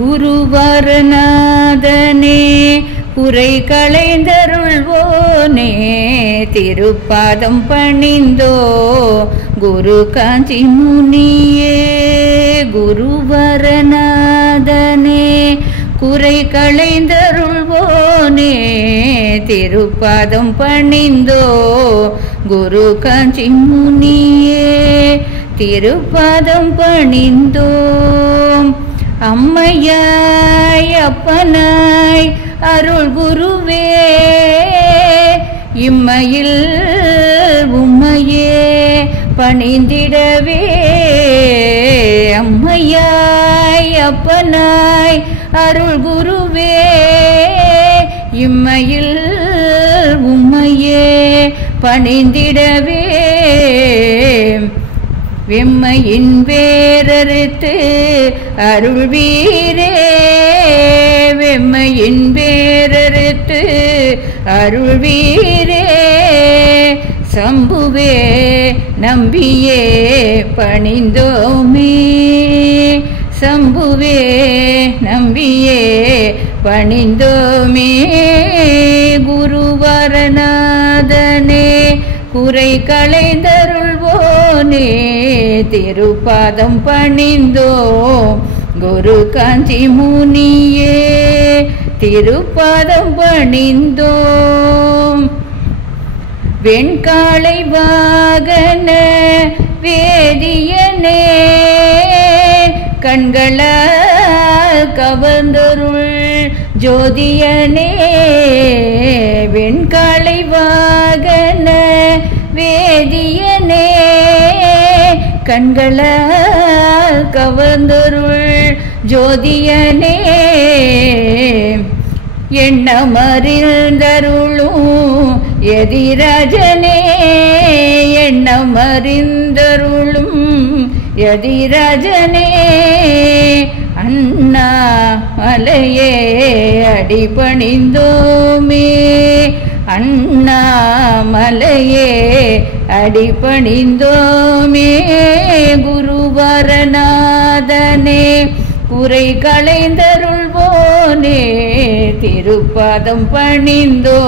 குருவரநாதனே குறை களைந்தருள்வோனே திருப்பாதம் பணிந்தோ குரு காஞ்சி முனியே குருவரநாதனே குறை களைந்தருள்வோனே திருப்பாதம் பணிந்தோ குரு காஞ்சி முனியே திருப்பாதம் பணிந்தோம் அம்மையாய் அப்பனாய் அருள் குருவே இம்மையில் உம்மையே பணிந்திடவே அம்மையாய் அப்பனாய் அருள் குருவே இம்மையில் உம்மையே பணிந்திடவே வெம்மையின் வேரறுத்து அருள்வீரே வெம்மையின் வேரறுத்து அருள்வீரே சம்புவே நம்பியே பணிந்தோமே சம்புவே நம்பியே பணிந்தோமே குருவரநாதனே குறை களைந்தருள்வோனே திருப்பாதம் பணிந்தோ குரு காஞ்சி முனியே திருப்பாதம் பணிந்தோம் வெண்காளை வாகன வேதியனே கண்களால் கவர்ந்தருள் ஜோதியனே வெண்காளை வாகன வேதியனே கண்களால் கவர்ந்தருள் ஜோதியனே எண்ணமறிந்தருளும் எதிராஜனே எண்ணமறிந்தருளும் எதிராஜனே அண்ணா மலையே அடிபணிந்தோமே அண்ணா மலையே அடிபணிந்தோமே குருவரநாதனே குறை களைந்தருள்வோனே திருப்பாதம் பணிந்தோ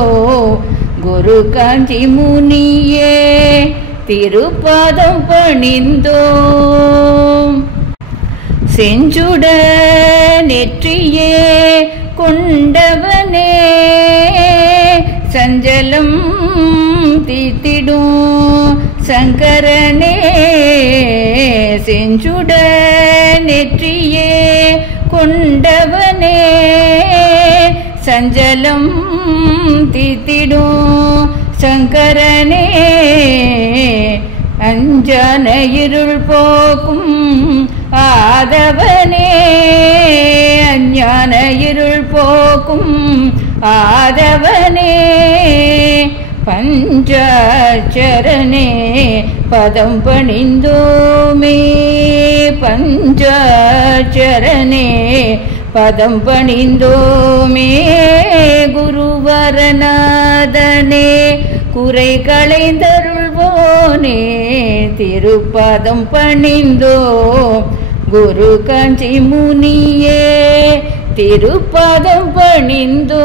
குரு காஞ்சி முனியே திருப்பாதம் பணிந்தோம் செஞ்சுட நெற்றியே கொண்டவனே சஞ்சலம் தீத்திடும் சங்கரனே செஞ்சுட நெற்றியே கொண்டவனே சஞ்சலம் தீத்திடும் சங்கரனே அஞ்ஞான இருள் போக்கும் ஆதவனே அஞ்ஞான இருள் போக்கும் ஆதவனே பஞ்சாட்சரனே பதம் பணிந்தோமே பஞ்சாட்சரனே பதம் பணிந்தோமே குருவரநாதனே குறை களைந்தருள்வோனே திருப்பாதம் பணிந்தோ குரு காஞ்சி முனியே திருப்பாதம் பணிந்தோ